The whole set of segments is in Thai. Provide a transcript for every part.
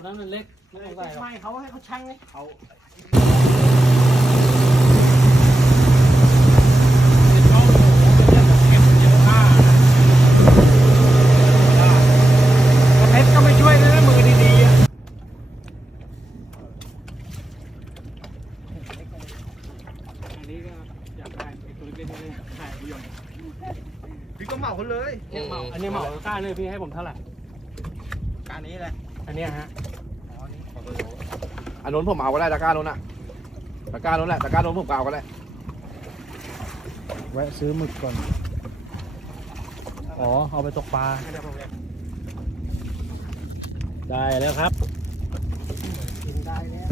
ตัวนั้นมันเล็กไม่ต้องใส่หรอกไม่เขาให้เขาชั่งไงเขาเพชรก็ไม่ช่วยเลยนะมือดีๆอะอันนี้ก็อยากได้ไอ้ตัวเล็กๆนี่ขายประโยชน์พี่ก็เหมาคนเลย เนี่ยเหมาอันนี้เหมาก้านเลยพี่ให้ผมเท่าไหร่การนี้แหละอันเนี้ยฮะ อ๋อนี่ขอตัวโล อั นนู้นผมเอาก็ได้ตะกร้านู้นน่ะตะกร้านู้นแหละตะกร้านู้นผมก็เอาก็ได้แวะซื้อหมึกก่อน อ๋อ เอาไปตกปลาให้ได้ผมเลยได้แล้วครับกินได้แล้ว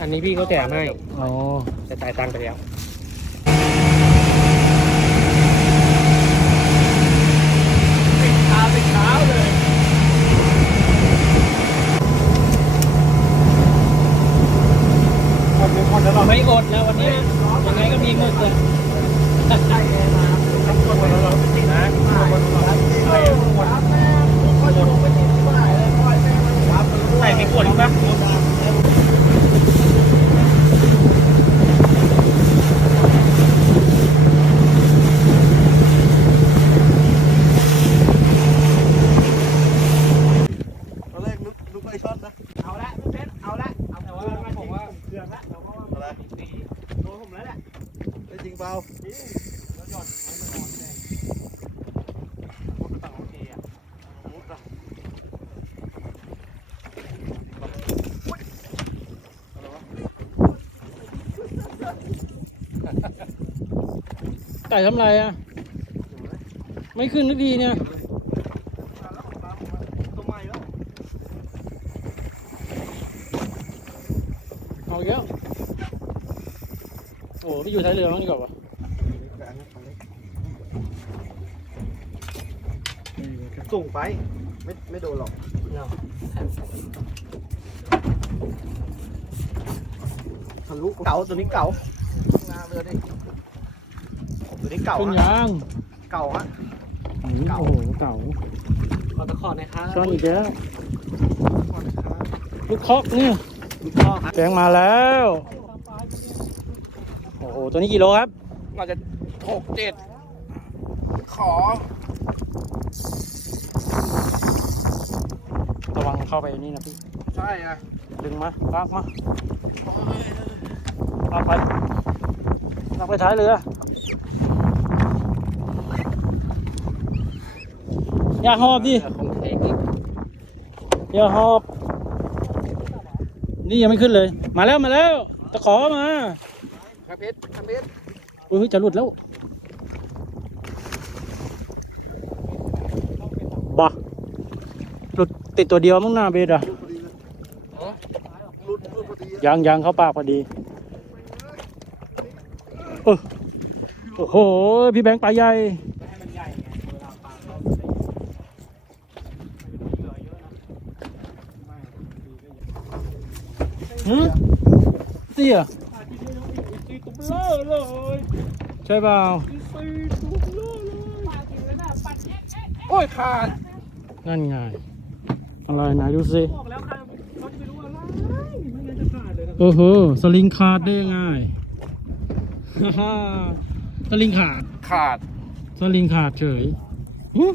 อันนี้พี่เขาแถมให้อ๋อจะจ่ายตังค์ไปแล้ว ติดเท้าติดเท้าเลย หมดหมดแล้ว ไม่อดแล้ววันนี้ยังไงก็มีหมึกเลยใส่ไมาทั้งหรือเปกินที่บ้านเลยค่อยแม่มันรับ ใส่ในขวดอีกปะ ตอนแรกนึกนึกว่าไอช็อตนะ เอาละพี่เพชรเอาละเอา แต่ แต่ ว่า ว่า ผมว่า เครื่องละเราก็ว่า อะไร สีโดนผมแล้วแหละ ไม่จริงเปล่า แล้วหย่อนไว้มันนอนเลย มุดไปฝั่งโอเคอะ มุดอะ ไก่ทำไรอะ ไม่ขึ้นสักทีเนี่ยเอาอีกแล้โอ้พี่อยู่ท้ายเรือมั้งดีกว่าวะสูงไป ไม่ไม่โดนหรอกทะลุเก่าตัวนี้เก่าหน้าเรือดิ ตัวนี้เก่าขึ้นฮะยางเก่าฮะโอ้โหเก่าขอตะขอหน่อยครับช้อนอีกแล้วลูกคอกเนี่ยลูกพ่อครับแกงมาแล้ว โอ้โห ตัวนี้กี่โลครับ น่าจะหกเจ็ดขอระวังเข้าไปนี่นะพี่ ใช่อะดึงมาลากมาลากไปลากไปท้ายเรือ อย่าหอบดิของเทคนิคอย่าหอบ นี่ยังไม่ขึ้นเลย มาแล้วมาแล้ว ตะขอมาครับเพชรครับเพชรอุ้ยจะหลุดแล้วบ้าหลุดติดตัวเดียวมั้งหน้าเบสอะรุดรุดพอดีอะยางยางเข้าปากพอดีเออโอ้โห พี่แบงค์ปลาใหญ่ให้มันใหญ่ไงเวลาปลาเข้าไป หืม เตี้ยใช่เปล่าโอ้ยขาดนั่นไงอะไรไหนดูสิบอกแล้วใครเขาจะไปรู้อะไรไม่งั้นจะขาดเลยนะโอ้โหสลิงขาดได้ยังไงฮ่าฮ่าสลิงขาดขาดสลิงขาดเฉยหึ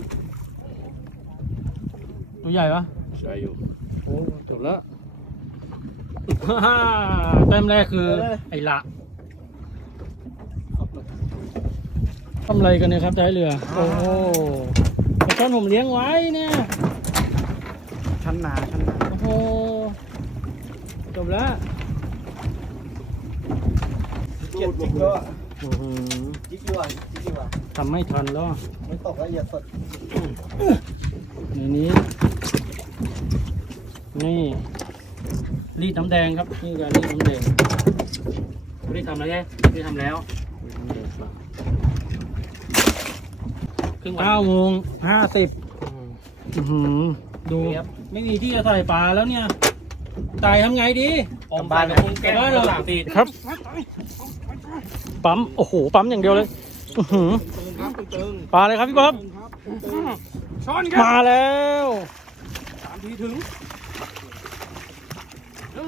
ตัวใหญ่ปะใช่อยู่โอ้จบแล้วฮ่าฮ่า แต้มแรกคือไอ้ละทำอะไรกันเนี่ยครับท้ายเรือ โอ้โหปลาช่อนผมเลี้ยงไว้เนี่ย ชั้นนาชั้นนาโอ้โห จบแล้วเจ็ดจิกก็อื้อหือจิกดีกว่าจิกดีกว่าทำไม่ทันแล้วไม่ตกละเอียดสดในนี้ นี่ รีดน้ำแดงครับ นี่การรีดน้ำแดงรีดทำแล้วไงรีดทำแล้วครึ่งวันเก้าโมงห้าสิบอื้อหือดูไม่มีที่จะใส่ปลาแล้วเนี่ยตายทำไงดีอมบ้านนะกลับบ้านเหรอครับ ปั๊ม โอ้โห ปั๊มอย่างเดียวเลยอื้อหือตึงปลาเลยครับพี่บ๊อบช้อนมาแล้วสามดีถึงหนึ่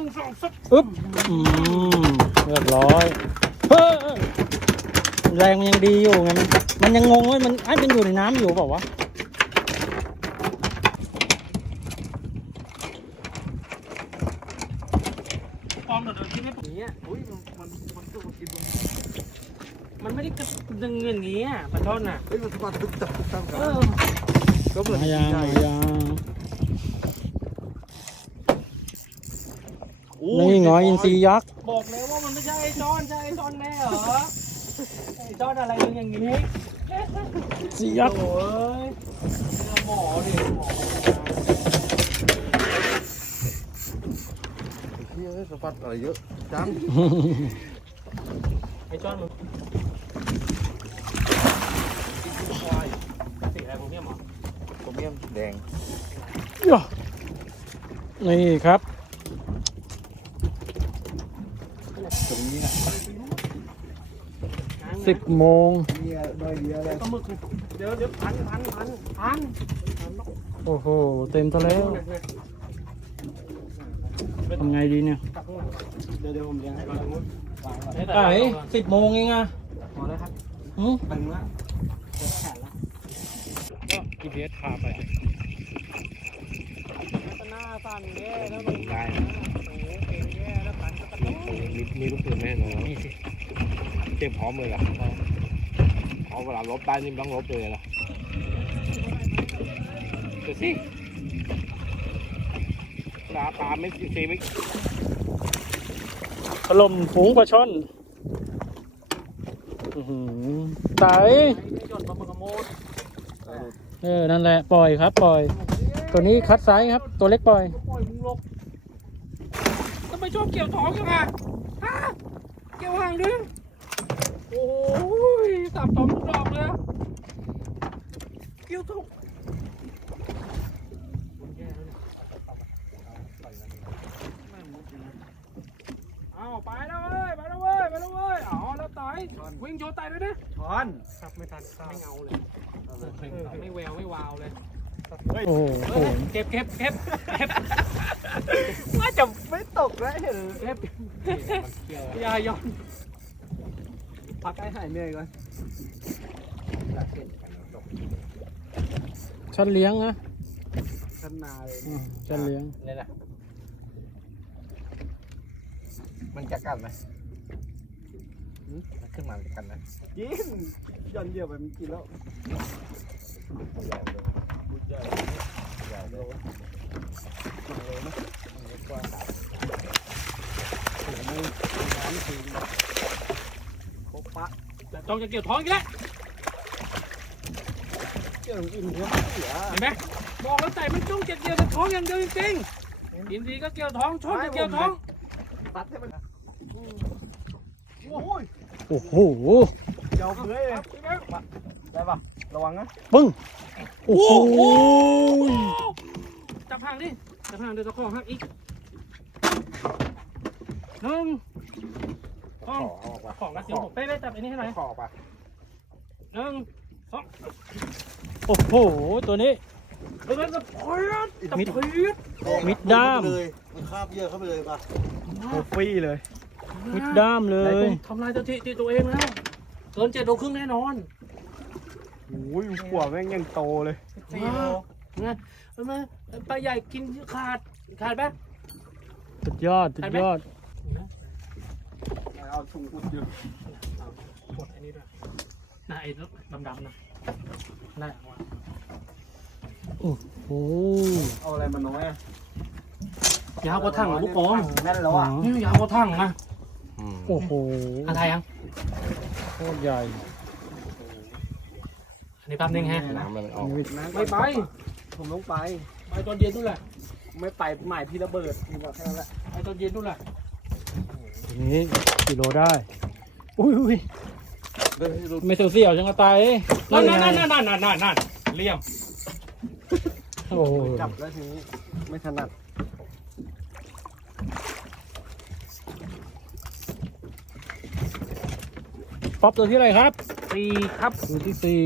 งสองสักอึ๊บอืมเรียบร้อยเฮ้ยแรงมันยังดีอยู่ไงมันมันยังงงว่ามันไอ้มันอยู่ในน้ำอยู่เปล่าวะฟองเดี๋ยวเดี๋ยวที่ไม่ปอย่างเงี้ยอุ้ยมันมันมันตัวกินมันมันไม่ได้กระดึงอย่างนี้อะปลาช่อนอะเฮ้ยมันสะบัดตึกตับตึกตับกันเออก็เหมือนมายังใหญ่มายังนี่ งอยอินทรียักษ์บอกแล้วว่ามันไม่ใช่ไอ้จอนใช่ไอ้จอนแน่เหรอไอ้จอนอะไรดึงอย่างนี้อินทรียักษ์โอ้ยเนี่ยหมอดิหมอเฮ้ยสะบัดอะไรเยอะจังไอ้จอนมึงสีอะไรผมเนี่ยหมอผมเมี่ยมแดงย่อนี่ครับ ตรงนี้นะ สิบโมงมีน้อยเดียวเลยปลาหมึกเดี๋ยวเดี๋ยวพันพันพันพันโอ้โห เต็มทะเลวทำไงดีเนี่ยเดี๋ยวเดี๋ยวผมเลี้ยงให้ก่อนไอ้สิบโมงเองอะพอแล้วครับหืมตึงละแขนละก็กีพีเอสพาไปหน้าสั่นแย่แล้วมันได้โอ้โหเก่งแย่แล้วปันก็กระโดดมีมีลูกปืนไหมหนู เตรียมพร้อมเลยล่ะเอาเวลาลบได้นี่ต้องลบเลยล่ะเดี๋ยวสิปลาปลาไม่ซีไม่ถล่มฝูงปลาช่อนอื้อหือไตไอ้หย่อนปลาหมึกกระโมดเออ นั่นแหละ ปล่อยครับ ปล่อย ตัวนี้คัดไซส์ครับ ตัวเล็กปล่อยปล่อยมึงลกทำไมชอบเกี่ยวท้องจังอะฮะเกี่ยวห่างดึงโอ้ย สับสองดอกเลยอะเกี่ยวท้องเอาไปแล้วเว้ย ไปแล้วเว้ย ไปแล้วเว้ยเอาแล้วไตวิ่งโชว์ไตด้วยนะช้อนครับไม่ทันไม่เงาเลย ไม่แววไม่วาวเลย โอ้โหเออเก็บเก็บเก็บเก็บว่าจะไม่ตกแล้วเห็นเก็บอย่าหย่อนพักให้หายเหนื่อยก่อน ชันเลี้ยงนะขันนาเลยอืมชันเลี้ยงนี่แหละมันจะกัดไหมมันขึ้นมาจะกัดไหมกินย้อนเดียวไปมันกินแล้วโคปะ จ้องจะเกี่ยวท้องอีกแล้วเกี่ยวกินหัวเสียเห็นไหมบอกแล้วแต่มันจ้องจะเกี่ยวแต่ท้องอย่างเดียวจริงๆกินดีก็เกี่ยวท้องชอบจะเกี่ยวท้องตัดให้มันโอ้ยโอ้โหยาวเลยได้ปะระวังนะปึ้งโอ้โหจับห่างดิจับห่างเดี๋ยวตะขอหักอีกหนึ่งสอง ขอออกปะ ของรัดเดียวผมเป๊ะๆจับอันนี้ให้หน่อยขอออกปะหนึ่งสองโอ้โห ตัวนี้เฮ้ยจับเพียดจับมิดเพียดมิดด้าม เลยมันคาบเยอะเข้าไปเลยป่ะโอ้ฟรีเลย มิดด้ามเลไอ้ยผมทำลายสถิติตัวเองแล้ว เกินเจ็ดโลครึ่งแน่นอนโอ้ยหัวแม่งยังโตเลยว้าวไงทำไมปลาใหญ่กินขาด ขาดปะสุดยอด สุดยอด เอาถุงอุดอยู่กดอันนี้ด้วยน่าไอ้ดำๆนะน่าเอาอะโอ้โหเอาอะไรมาน้อยอะยาวกว่าถังเหรอลูกโป่งแน่นแล้วอะนี่ยาวกว่าถังนะโอ้โหอะไรยังโคตรใหญ่อันนี้แป๊บนึงฮะน้ำมันออกไม่ไป ผมต้องไป ไปตอนเย็นนู่นแหละ ไม่ไปหมายพี่ระเบิดพี่บอกแค่นั้นแหละไปตอนเย็นนู่นแหละ นี่กิโลได้อุ้ยอุ้ยไม่เสียวๆจังกระตายเอ้ยนั่นไงนั่นนั่นนั่นนั่นนั่นนั่นเลี่ยมโอ้โหจับแล้วทีนี้ไม่ถนัดป๊อปตัวที่อะไรครับสี่ครับตัวที่สี่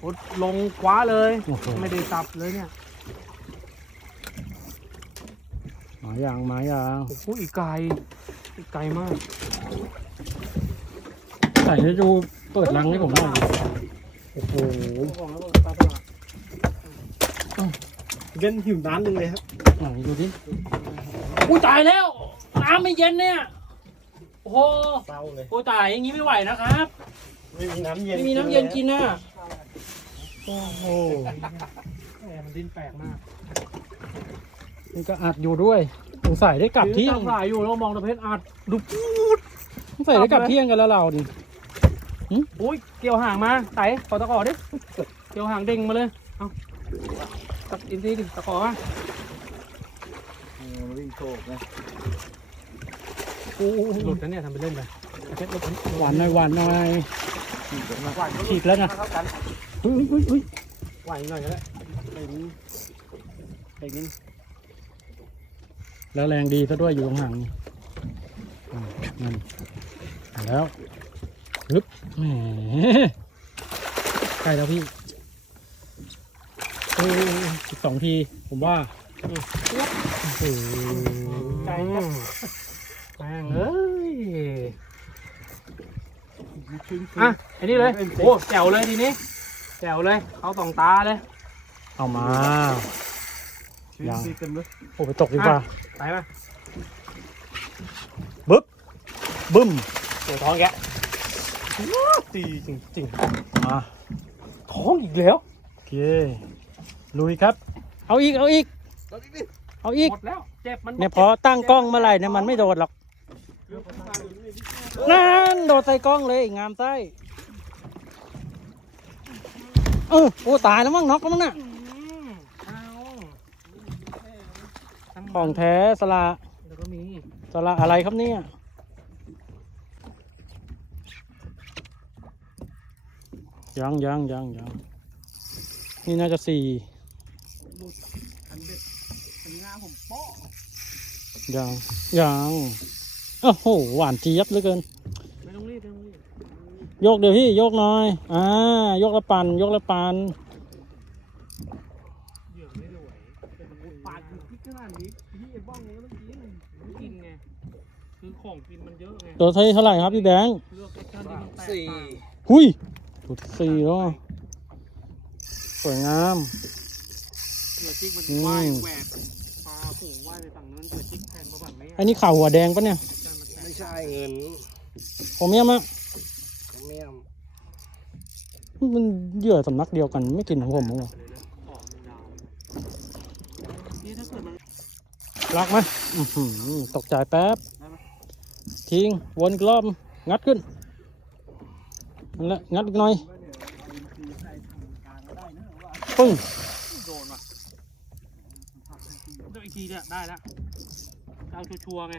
พุดลงคว้าเลยโอ้โหไม่ได้ตับเลยเนี่ยหมายางหมายางโอ้โหอีกไกลอีก ไกลมาก ใส่ให้ดูเปิดรังให้ผมหน่อยโอ้โหเย็นหิวน้ำหนึ่งเลยครับไหนดูดิอุ้ยตายแล้ว น้ำไม่เย็นเนี่ย โอ้โหเศร้าเลยโอ้ยตายอย่างงี้ไม่ไหวนะครับ ไม่มีน้ำเย็นไม่มีน้ำเย็นกินน่ะโอ้โหแหมมันดิ้นแปลกมากนี่ก็อัดอยู่ด้วย สงสัยได้กลับเที่ยงจับสายอยู่แล้วมองตะเพชรอัดดูปูดสงสัยได้กลับเที่ยงกันแล้วเราดิอุ้ยเกี่ยวหางมาไต่ขอตะขอดิเกี่ยวหางเด้งมาเลยเอาตักอินซีดิตะขอมาวิ่งโชกนะโอ้โหหลุดนะเนี่ยทำไปเล่นไปตะเพชรหลุดหวานหน่อยหวานหน่อยหวานก็ฉีกแล้วนะเท่ากันเฮ้ยเฮ้ยเฮ้ยไหวหน่อยก็ได้เป็นเป็น แล้วแรงดีซะด้วยอยู่ตรงหางนี่อ่านั่นเอาแล้วฮึบแหมใกล้แล้วพี่เอออีกสองที ผมว่าโอ้โหไกลจังแม่งเอ้ยอะไอ้นี่เลยโอ้แจ๋วเลยทีนี้แจ๋วเลย เขาสองตาเลย เอามา ชีวิตซีกันเลยโอ้ไปตกดีกว่าไปมาบึ้มเดี๋ยวท้องแกตีจริงมาๆท้องอีกแล้วโอเคลุยครับ เอาอีกเอาอีกเอาอีกหมดแล้วเจ็บมันเนี่ยพอตั้งกล้องเมื่อไหร่เนี่ยมันไม่โดดหรอกนั่นโดดใส่กล้องเลยงามไส้เออโอ้ตายแล้วมั้งน็อกแล้วมั้งน่ะ อืมเอา ของแท้สละเดี๋ยวก็มีสละอะไรครับเนี่ยยังยังยังยังนี่น่าจะสี่อันเด็ดอันนี้หน้าผมโป๊ะยังยังโอ้โหหวานเจี๊ยบเหลือเกินไม่ต้องรีบไม่ต้องรีบยกเดี๋ยวพี่ยกหน่อยอ่ายกละปันยกละปัน ตัวที่เท่าไหร่ครับพี่แบงค์เลือกแอคชั่นที่มันแตกสี่ต่างหุยตัวที่สี่แล้วสวยงามเสือจิกมันอืมว่ายแหวกปลาฝูงว่ายไปฝั่งนู้นเสือจิกแทนมาฝั่งนี้อันนี้ข่าวหัวแดงปะเนี่ยจานมันแตกไม่ใช่เงินผมเนี่ยมะเมียมมันเหยื่อสำนักเดียวกันไม่กินของผมมั้งวะเลยนะออกมันยาวนี่ถ้าเกิดมันรักไหมอื้อหือตกใจแป๊บ ทิ้งวนอีกรอบงัดขึ้นนั่นแหละงัดอีกหน่อยปึ้งโดนว่ะเดี๋ยวอีกทีเนี่ยได้แล้วเอาชัวร์ๆไง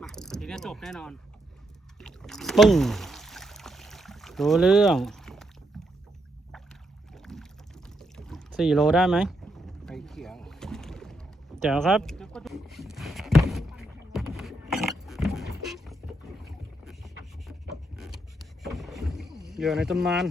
มาทีเนี้ยจบแน่นอน ปึ้งดูเรื่องสี่โลได้ไหมไปเขียงแจ๋วครับ เหยื่อในต้นมัน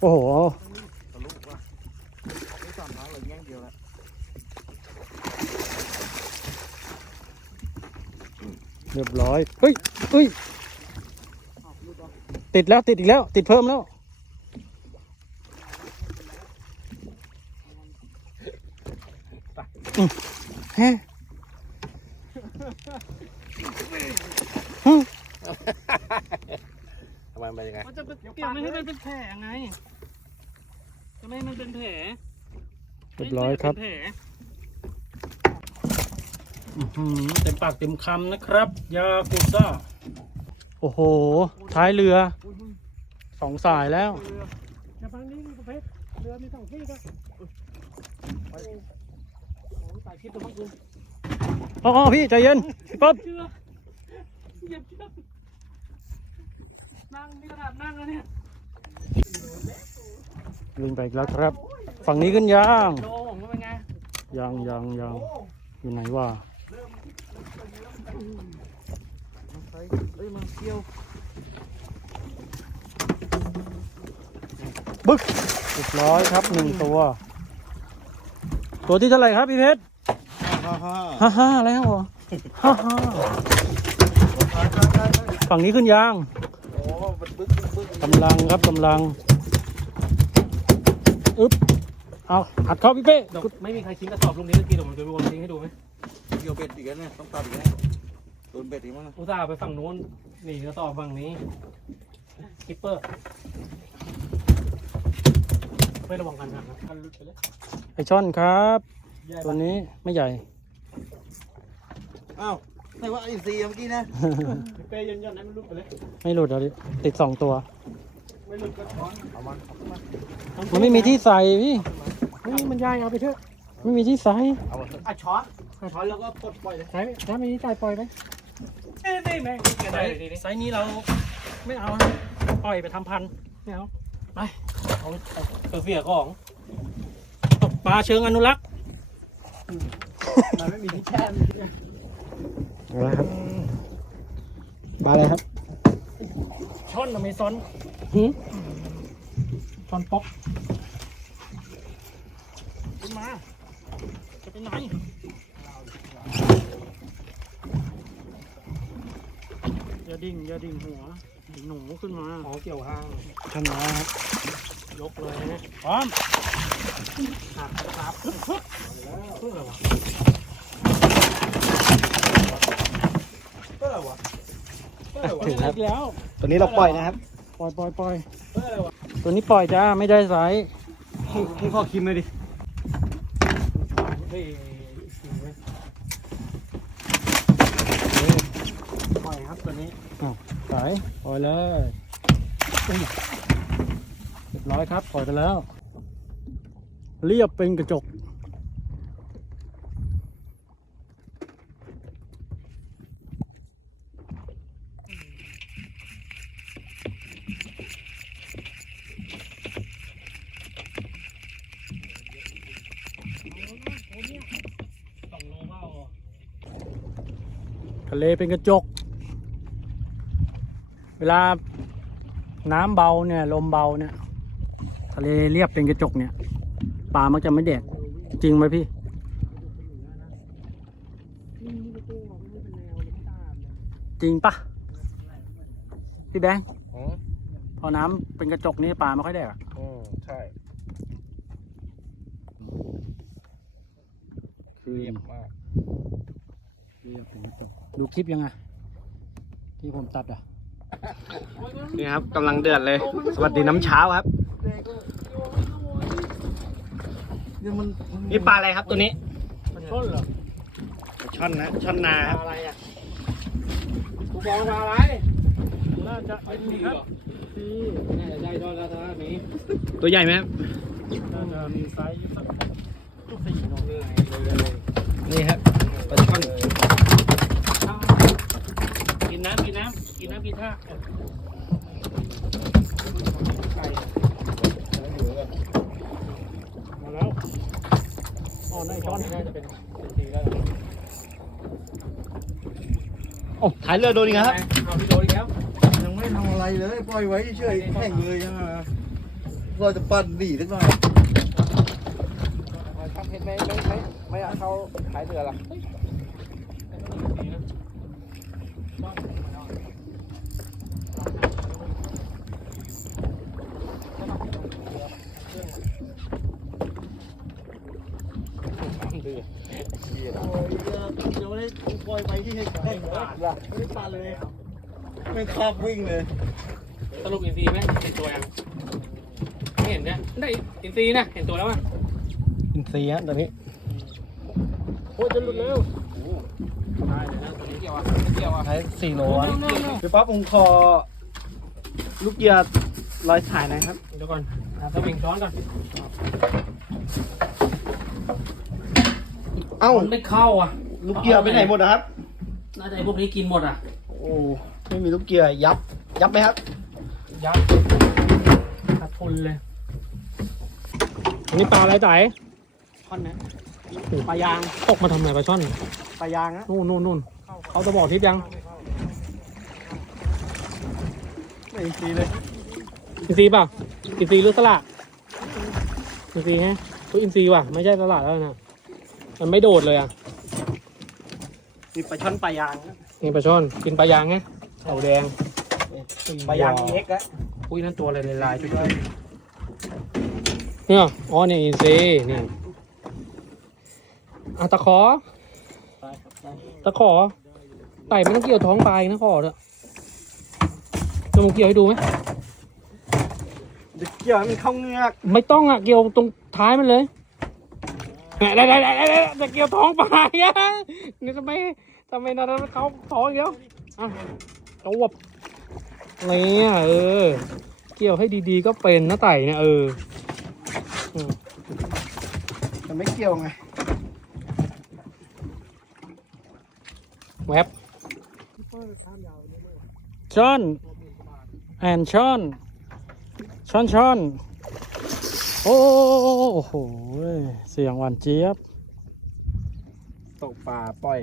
โอ้โหทะลุว่ะไม่สามทางเลยแง่งเดียวแล้วเรียบร้อยเฮ้ยเฮ้ยติดแล้วติดอีกแล้ว ติดเพิ่มแล้วแฮะ ทำไมมันยังไง มันจะเกี่ยวไม่ให้มันเป็นแผลไงจะไม่ให้มันเป็นแผลเรียบร้อยครับ เป็นแผลอื้อหือเต็มปากเต็มคำนะครับ ยากุซ่าโอ้โห ท้ายเรือสองสายแล้วอย่าฟังนี่ประเภทเรือมีสองที่ก็ไปโอ้ยสายคิดตัวพักคุณอ๋อพี่ใจเย็นพี่ป๊อบ เชือกเหยียบเชือก นั่งนี่ขนาดนั่งแล้วเนี่ยวิ่งไปอีกแล้วครับ ฝั่งนี้ขึ้นยางโลผมก็เป็นไงยางยางยางอยู่ไหนวะเอ้ยมันเกี่ยวบึกเรียบร้อยครับหนึ่งตัว ตัวที่เท่าไหร่ครับพี่เพชรฮ่าฮ่าฮ่าฮ่าแล้วเหรอฮ่าฮ่าฝั่งนี้ขึ้นยางโอ้มันบึ้ กบึ้กบึ้กกำลังครับกำลังอึ๊บเอาอัดเข้าพี่เป้เดี๋ยวไม่มีใครทิ้งกระสอบลูกนี้เมื่อกี้เดี๋ยวผมจะไปวนทิ้งให้ดูไหมเกี่ยวเบ็ดอีกแล้วเนี่ยต้องตัดอีกแล้วโดนเบ็ดอีกมั้งอุตส่าห์ไปฝั่งนู้นนี่กระสอบฝั่งนี้คิปเปอร์ไม่ระวังกันหักนะกันหลุดไปเลยไอช่อนครับใหญ่ตัวปะนี้ไม่ใหญ่อ้าว ไหนว่าไอ้ซีเมื่อกี้นะพี่เป้ยันยันๆให้มันหลุดไปเลย ไม่หลุดอะดิติดสองตัว ไม่หลุดก็ช้อนเอามันมันไม่มีที่ใส่พี่เฮ้ยมันใหญ่เอาไปเถอะไม่มีที่ใส่เอามันอะช้อนช้อนแล้วก็ปลดปล่อยเลยใช่ถ้ามีใส่ปล่อยไหมเอ้ยนี่แม่งกระไซไดส์ดีนี่ไซส์นี้เราไม่เอาปล่อยไปทำพันธุ์ไม่เอาเอาเอาเสียของตกปลาเชิงอนุรักษ์ มันไม่มีที่แช่ อะไรครับปลาอะไรครับช้อนอเมซอนหืมช้อนป๊อกขึ้นมา จะไปไหนอย่าดิ่งอย่าดิ่งหัวดิ่งหนูขึ้นมาอ๋อเกี่ยวห้างขึ้นมาครับยกเลยนะพร้อมหักครับเพื่ออะไรวะเพื่ ออะไรวะเพื่ออะไรวะถึงครับแล้ว ตัวนี้เราปล่อยนะครับ ปล่อยปล่อยปล่อยเพื่ออะไรวะตัวนี้ปล่อยจ้า ไม่ได้ไซส์พี่พ่อคิมเลยดิ เฮ้ยสิเว้ยปล่อยครับตัวนี้สายปล่อยเลยอุ้ยเรียบร้อยครับ ปล่อยไปแล้ว เรียบเป็นกระจก สองโลเปล่า ทะ เลเป็นกระจก เวลาน้ำเบาเนี่ยลมเบาเนี่ยทะเลเรียบเป็นกระจกเนี่ยปลามักจะไม่แดกจริงไหมพี่จริงปะพี่แบงค์อืมพอน้ำเป็นกระจกนี่ปลาไม่ค่อยแดกอะอืมใช่ คือเรียบมาก เรียบเป็นกระจก ดูคลิปยังไงที่ผมตัดอะนี่ครับกำลังเดือดเลย สวัสดีน้ำเช้าครับนี่ปลาอะไรครับตัวนี้มันต้นเหรอช่อนนะช่อนนาครับอะไรอะกูบอกมาอะไรน่าจะไอ้ทีครับทีน่าจะได้ต้นแล้วท่านี้ตัวใหญ่ไหมครับน่าจะมีไซส์อยู่สักสี่โลนี่ครับปลาช่อน กิ นน้ำกินน้ำกินน้ำกินท่ามาแล้วอ๋อในช้อนน่าจะเป็นเป็นทีแล้วโอ้ถ่ายเรือโดนอีกแล้วครับเอาพี่โดนอีกแล้วยังไม่ทำอะไรเลยปล่อยไว้เฉยๆแข่งเลยยังไงเราจะปั่นดีสักหน่อยทำเห็นไหมไม่ไม่ไม่อยากเข้าท้ายเรือหรอ โอ้ยเดี๋ยวไม่ได้ ไปที่แข่งเลยไม่ได้ปั่นเลยไม่คาบวิ่งเลยสรุปอินซีไหมเห็นตัวยังไม่เห็นนี่ยได้อินซีนะ เห็นตัวแล้วอะอินซีฮะตอนนี้โอ้จะหลุดแล้วได้เลยนะตัวนี้เกี่ยวอะไม่เกี่ยวอะใช้สี่โลโอ้อะโน่โน่พี่ป๊อปผมขอลูกเหยื่อลอยถ่ายนะครับเดี๋ยวก่อนหาสวิงช้อนก่อน เอ้าไม่เข้าอะ ลูกเหยื่อไปไหนหมดนะครับ น่าจะไอ้พวกนี้กินหมดอะ โอ้ไม่มีลูกเหยื่อยับ ยับไหมครับ ยับขาดทุนเลยอันนี้ปลาอะไรไต่ท่อนนะปลายางตกมาทำไมปลาช่อนปลายางนะนู่นนู่นนู่นเขาจะบอกทิศยังไม่ซีเลยอินซีย์เปล่าอินซีย์หรือสละอินซีย์ฮะตัวอินซีย์ว่ะ ไม่ใช่สละแล้วนะมันไม่โดดเลยอะ มีปลาช่อนปลายางนะนี่ปลาช่อนกินปลายางไงเต่าแดงปลายางเอ็กซ์อะอุ้ยนั่นตัวอะไรลายๆช่วยๆเนี่ยอ๋อเนี่ยอินซีย์เนี่ยอะตะขอไปครับไปตะขอไต่ไม่ต้องเกี่ยวท้องปลายนะขอเถอะจะมึงเกี่ยวให้ดูไหมเดี๋ยวเกี่ยวให้มันเข้าเงือกไม่ต้องอะเกี่ยวตรงท้ายมันเลยได้ได้ได้ได้ได้จะเกี่ยวท้องปลายอะนี่ทำไม ทำไมนานๆเขาท้องอีกแล้วอะจวบเนี่ยเออ เกี่ยวให้ดีๆก็เป็นนะไต่เนี่ยเออมันไม่เกี่ยวไง แวบช่อนแอนช่อนช่อนช่อนโอ้โห เสียงหวานเจี๊ยบ ตกปลาปล่อย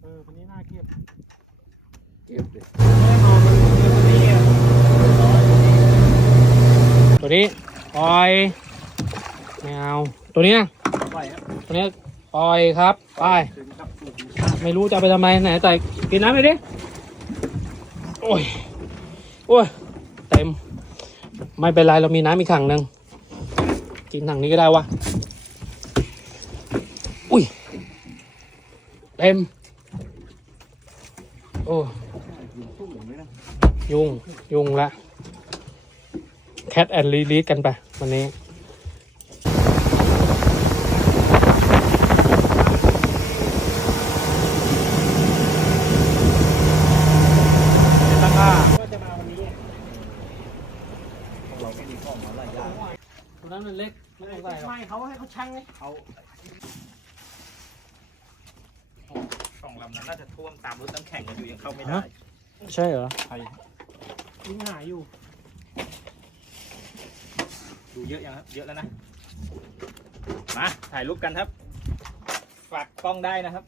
เออคนนี้น่าเก็บเก็บดิตัวนี้ปล่อยไม่เอาตัวเนี้ยตัวเนี้ยปล่อยครับไปไม่รู้จะไปทำไมไหนแต่กินน้ำไปดิโอ้ยโอ้ยเต็ม ไม่เป็นไรเรามีน้ำอีกถังหนึ่งกินถังนี้ก็ได้วะอุ้ยเต็มโอ้ ยุงยุงละแคทแอนด์ลีลีกันไป วันนี้ตั้งค่าก็จะมาวันนี้เราไม่มีของมาหลายอย่างตัวนั้นมันเล็กไม่ต้องใส่หรอกไม่เขาให้เขาชั่งไงเขาสองลำนั้นน่าจะท่วมตามรถน้ำแข็งกันอยู่ยังเข้าไม่ได้ฮะใช่เหรอ ยิงหายอยู่ ดูเยอะยังครับ เยอะแล้วนะ มา ถ่ายรูปกันครับ ฝากกล้องได้นะครับ